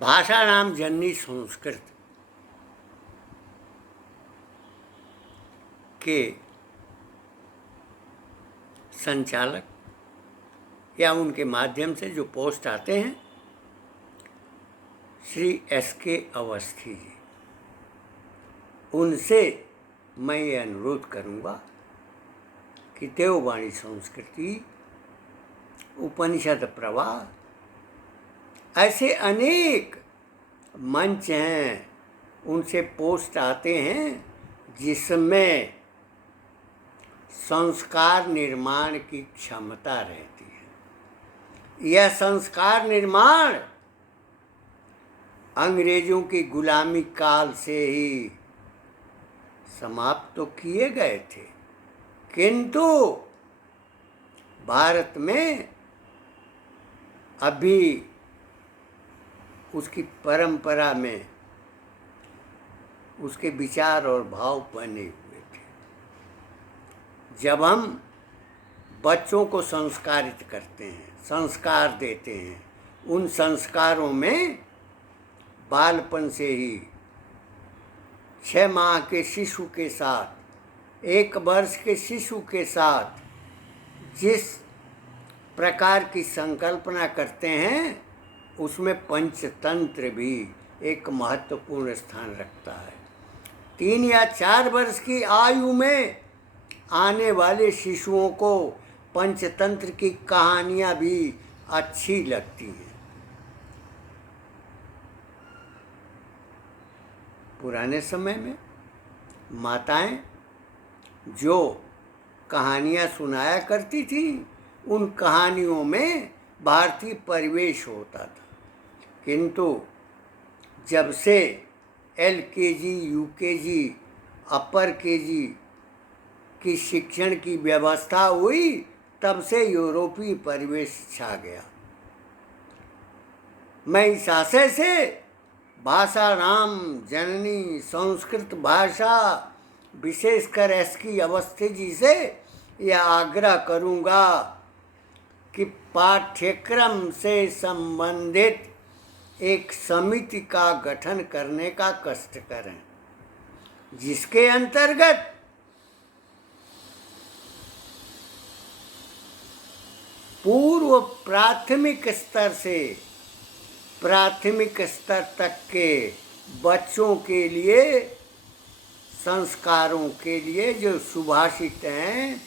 भाषाणाम जननी संस्कृत के संचालक या उनके माध्यम से जो पोस्ट आते हैं, श्री S.K. अवस्थी जी, उनसे मैं ये अनुरोध करूँगा कि देववाणी संस्कृति, उपनिषद प्रवाह, ऐसे अनेक मंच हैं, उनसे पोस्ट आते हैं जिसमें संस्कार निर्माण की क्षमता रहती है। यह संस्कार निर्माण अंग्रेजों की गुलामी काल से ही समाप्त तो किए गए थे, किंतु भारत में अभी उसकी परंपरा में उसके विचार और भाव बने हुए थे। जब हम बच्चों को संस्कारित करते हैं, संस्कार देते हैं, उन संस्कारों में बालपन से ही 6 माह के शिशु के साथ, 1 वर्ष के शिशु के साथ जिस प्रकार की संकल्पना करते हैं, उसमें पंचतंत्र भी एक महत्वपूर्ण स्थान रखता है। 3 या 4 वर्ष की आयु में आने वाले शिशुओं को पंचतंत्र की कहानियाँ भी अच्छी लगती हैं। पुराने समय में माताएं जो कहानियाँ सुनाया करती थी, उन कहानियों में भारतीय परिवेश होता था, किंतु जब से LKG, UKG, अपर KG की शिक्षण की व्यवस्था हुई, तब से यूरोपीय परिवेश छा गया। मैं इस आशय से भाषाणाम जननी संस्कृत भाषा, विशेषकर S.K. अवस्थी जी से यह आग्रह करूँगा कि पाठ्यक्रम से संबंधित एक समिति का गठन करने का कष्ट करें, जिसके अंतर्गत पूर्व प्राथमिक स्तर से प्राथमिक स्तर तक के बच्चों के लिए, संस्कारों के लिए जो सुभाषित हैं,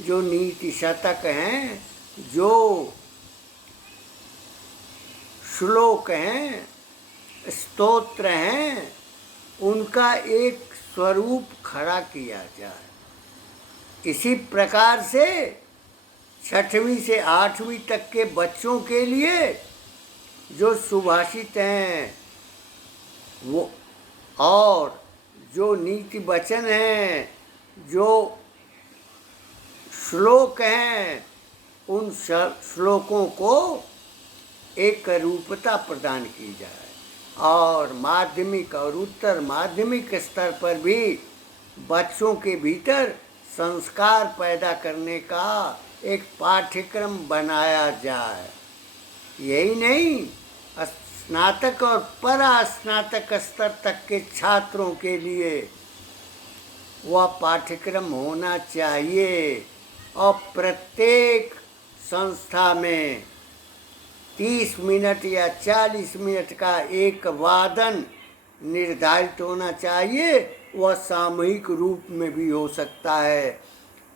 जो नीति शतक हैं, जो श्लोक हैं, स्तोत्र हैं, उनका एक स्वरूप खड़ा किया जाए। इसी प्रकार से 6वीं से 8वीं तक के बच्चों के लिए जो सुभाषित हैं वो, और जो नीति वचन हैं, जो श्लोक हैं, उन श्लोकों को एक रूपता प्रदान की जाए। और माध्यमिक और उत्तर माध्यमिक स्तर पर भी बच्चों के भीतर संस्कार पैदा करने का एक पाठ्यक्रम बनाया जाए। यही नहीं, स्नातक और परास्नातक स्तर तक के छात्रों के लिए वह पाठ्यक्रम होना चाहिए। और प्रत्येक संस्था में 30 मिनट या 40 मिनट का एक वादन निर्धारित होना चाहिए। वह सामूहिक रूप में भी हो सकता है,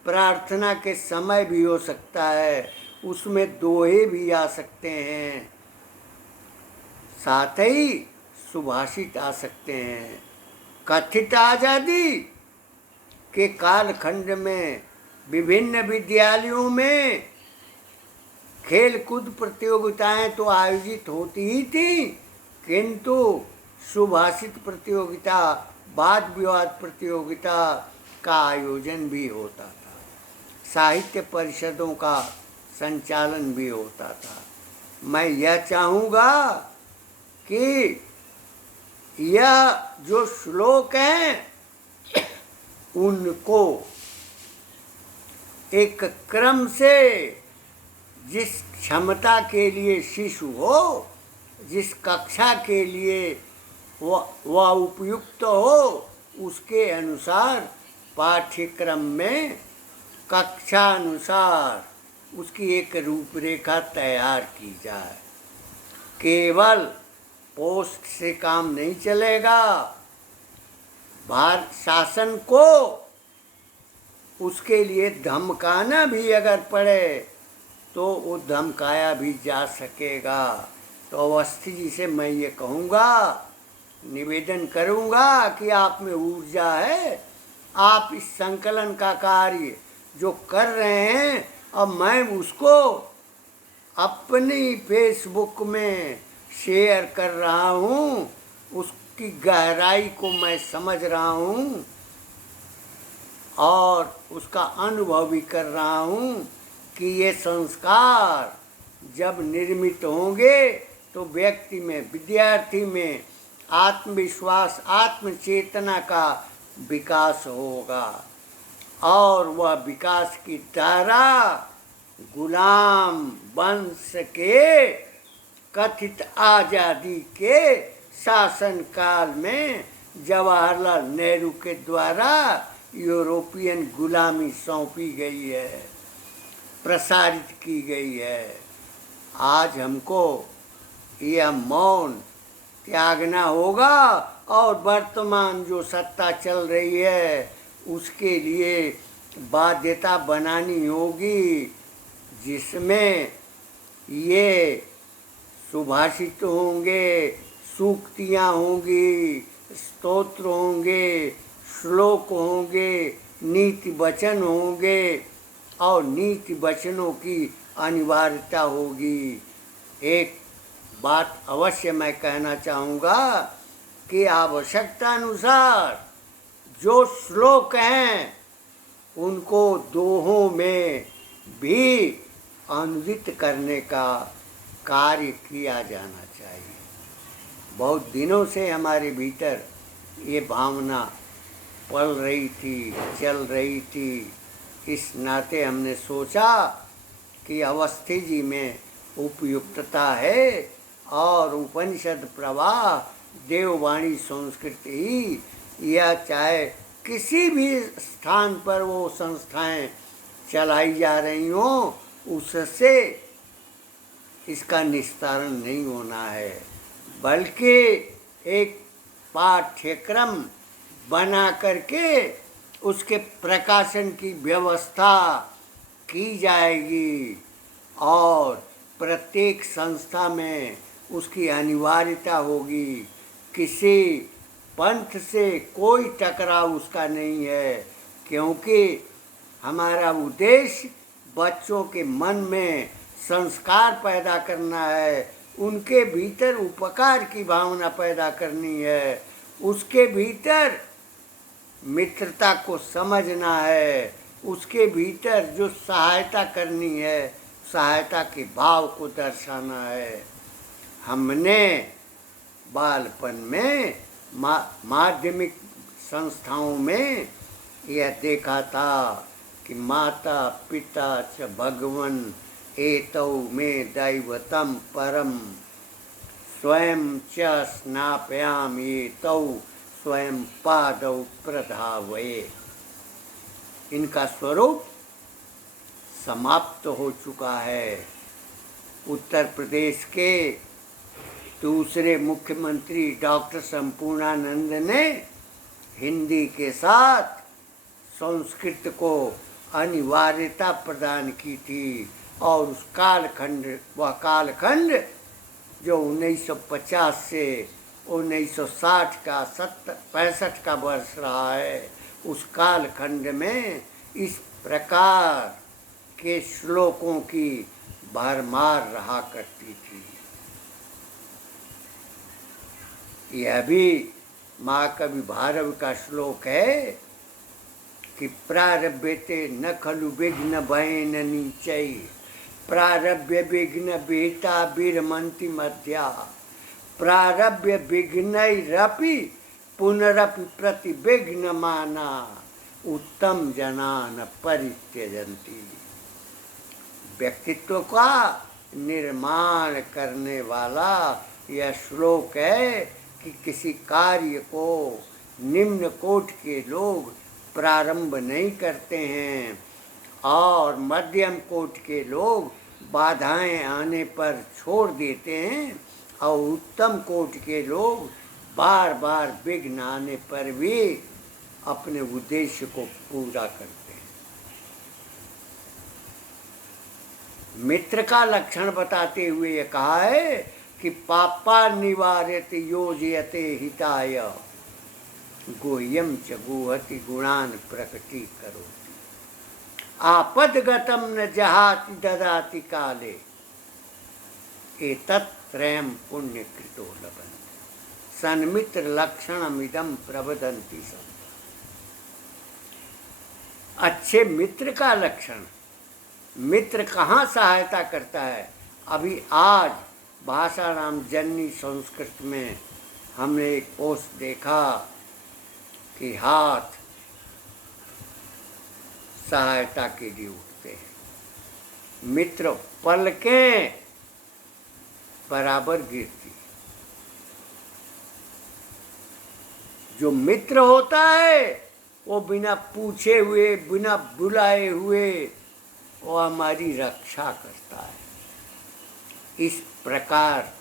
प्रार्थना के समय भी हो सकता है, उसमें दोहे भी आ सकते हैं, साथ ही सुभाषित आ सकते हैं। कथित आज़ादी के कालखंड में विभिन्न विद्यालयों में खेल कूद प्रतियोगिताएं तो आयोजित होती ही थी, किंतु सुभाषित प्रतियोगिता, वाद विवाद प्रतियोगिता का आयोजन भी होता था, साहित्य परिषदों का संचालन भी होता था। मैं यह चाहूँगा कि यह जो श्लोक हैं उनको एक क्रम से, जिस क्षमता के लिए शिशु हो जिस कक्षा के लिए वह उपयुक्त हो उसके अनुसार पाठ्यक्रम में कक्षा अनुसार उसकी एक रूपरेखा तैयार की जाए। केवल पोस्ट से काम नहीं चलेगा। भारत शासन को उसके लिए धमकाना भी अगर पड़े तो वो धमकाया भी जा सकेगा। तो अवस्थी जी से मैं ये कहूँगा, निवेदन करूँगा कि आप में ऊर्जा है, आप इस संकलन का कार्य जो कर रहे हैं, अब मैं उसको अपनी फेसबुक में शेयर कर रहा हूँ, उसकी गहराई को मैं समझ रहा हूँ और उसका अनुभव भी कर रहा हूँ कि ये संस्कार जब निर्मित होंगे तो व्यक्ति में, विद्यार्थी में आत्मविश्वास, आत्मचेतना का विकास होगा और वह विकास की धारा गुलाम वंश के कथित आज़ादी के शासन काल में जवाहरलाल नेहरू के द्वारा यूरोपियन गुलामी सौंपी गई है, प्रसारित की गई है। आज हमको यह मौन त्यागना होगा और वर्तमान जो सत्ता चल रही है उसके लिए बाध्यता बनानी होगी, जिसमें ये सुभाषित होंगे, सूक्तियाँ होंगी, स्तोत्र होंगे, श्लोक होंगे, नीति वचन होंगे और नीति वचनों की अनिवार्यता होगी। एक बात अवश्य मैं कहना चाहूँगा कि आवश्यकता अनुसार जो श्लोक हैं उनको दोहों में भी अनुदित करने का कार्य किया जाना चाहिए। बहुत दिनों से हमारे भीतर ये भावना पल रही थी, चल रही थी। इस नाते हमने सोचा कि अवस्थी जी में उपयुक्तता है और उपनिषद प्रवाह, देववाणी संस्कृति ही, या चाहे किसी भी स्थान पर वो संस्थाएं चलाई जा रही हों, उससे इसका निस्तारण नहीं होना है, बल्कि एक पाठ्यक्रम बना करके उसके प्रकाशन की व्यवस्था की जाएगी और प्रत्येक संस्था में उसकी अनिवार्यता होगी। किसी पंथ से कोई टकराव उसका नहीं है, क्योंकि हमारा उद्देश्य बच्चों के मन में संस्कार पैदा करना है, उनके भीतर उपकार की भावना पैदा करनी है, उसके भीतर मित्रता को समझना है, उसके भीतर जो सहायता करनी है सहायता के भाव को दर्शाना है। हमने बालपन में माध्यमिक संस्थाओं में यह देखा था कि माता पिता च भगवन एतौ में दैवतम परम स्वयं च स्नापयाम एतौ स्वयं पादौ प्रधावये। इनका स्वरूप समाप्त हो चुका है। उत्तर प्रदेश के दूसरे मुख्यमंत्री डॉक्टर संपूर्णानंद ने हिंदी के साथ संस्कृत को अनिवार्यता प्रदान की थी और उस कालखंड जो 1950 से 1960 का 65 का वर्ष रहा है, उस कालखंड में इस प्रकार के श्लोकों की भरमार रहा करती थी। यह भी महाकवि भारव का श्लोक है कि प्रारभ्यते न खलु विघ्न भयेन नीचै प्रारभ्य विघ्न विहिता विरमन्ति मध्या प्रारभ्य विघ्नैरपि पुनरपि प्रतिविघ्नमाना उत्तम जनान परित्यजन्ति। व्यक्तित्व का निर्माण करने वाला यह श्लोक है कि किसी कार्य को निम्न कोटि के लोग प्रारंभ नहीं करते हैं और मध्यम कोटि के लोग बाधाएं आने पर छोड़ देते हैं और उत्तम कोटि के लोग बार बार विघ्न आने पर भी अपने उद्देश्य को पूरा करते हैं। मित्र का लक्षण बताते हुए ये कहा है कि पापा निवार्यत योजयते हिताय गोयम च गुहति गुणान प्रकटी करो आपदगतम न जहाति ददाति काले एतत् त्रयम् पुण्यकृतो लभन्ते सन्मित्र लक्षणमिदं प्रवदन्ति सन्त। अच्छे मित्र का लक्षण, मित्र कहाँ सहायता करता है? अभी आज भाषाराम जननी संस्कृत में हमने एक पोस्ट देखा कि हाथ सहायता के लिए उठते हैं, मित्र पलकें बराबर गिरती। जो मित्र होता है वो बिना पूछे हुए, बिना बुलाए हुए वो हमारी रक्षा करता है। इस प्रकार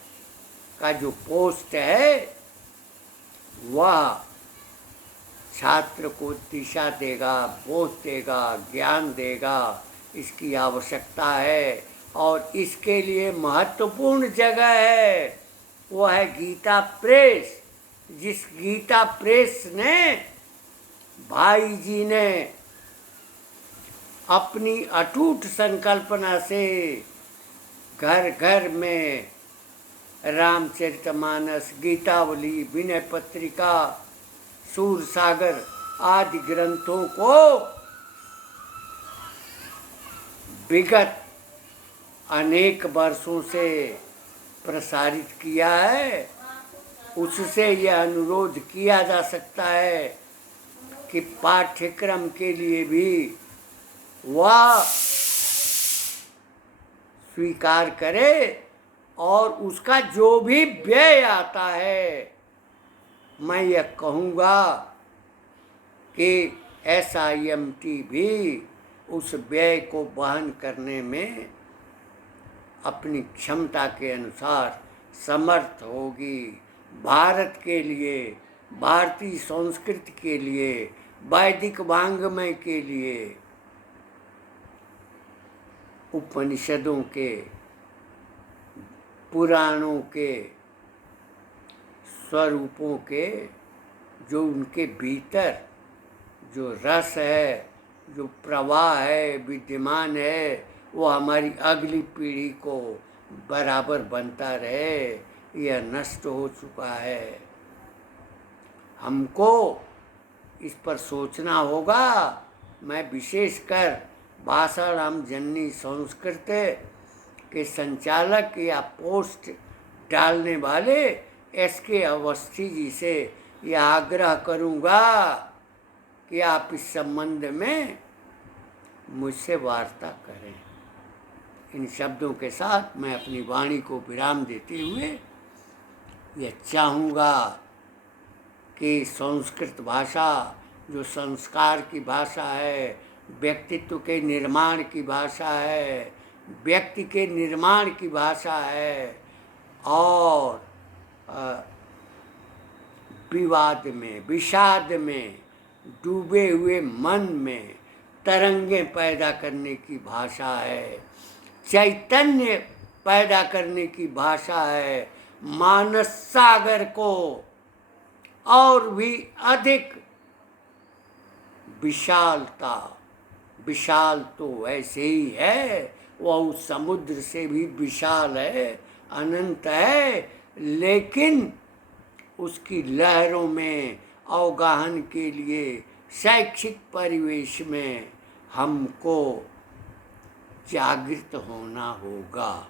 का जो पोस्ट है वह छात्र को दिशा देगा, बोध देगा, ज्ञान देगा, इसकी आवश्यकता है। और इसके लिए महत्वपूर्ण जगह है वो है गीता प्रेस। जिस गीता प्रेस ने भाई जी ने अपनी अटूट संकल्पना से घर घर में रामचरितमानस, गीतावली, विनय पत्रिका, सूरसागर आदि ग्रंथों को विगत अनेक वर्षों से प्रसारित किया है। उससे यह अनुरोध किया जा सकता है कि पाठ्यक्रम के लिए भी वह स्वीकार करे और उसका जो भी व्यय आता है, मैं यह कहूँगा कि SIMT भी उस व्यय को वहन करने में अपनी क्षमता के अनुसार समर्थ होगी। भारत के लिए, भारतीय संस्कृति के लिए, वैदिक वाङ्मय के लिए, उपनिषदों के, पुराणों के स्वरूपों के जो उनके भीतर जो रस है, जो प्रवाह है, विद्यमान है, वो हमारी अगली पीढ़ी को बराबर बनता रहे। यह नष्ट हो चुका है। हमको इस पर सोचना होगा। मैं विशेषकर भाषाराम जननी संस्कृत के संचालक या पोस्ट डालने वाले SK अवस्थी जी से यह आग्रह करूँगा कि आप इस संबंध में मुझसे वार्ता करें। इन शब्दों के साथ मैं अपनी वाणी को विराम देते हुए यह चाहूँगा कि संस्कृत भाषा जो संस्कार की भाषा है, व्यक्तित्व के निर्माण की भाषा है, व्यक्ति के निर्माण की भाषा है और विवाद में, विषाद में डूबे हुए मन में तरंगें पैदा करने की भाषा है, चैतन्य पैदा करने की भाषा है, मानस सागर को और भी अधिक विशालता, विशाल तो वैसे ही है, वह उस समुद्र से भी विशाल है, अनंत है, लेकिन उसकी लहरों में अवगाहन के लिए शैक्षिक परिवेश में हमको जागृत होना होगा।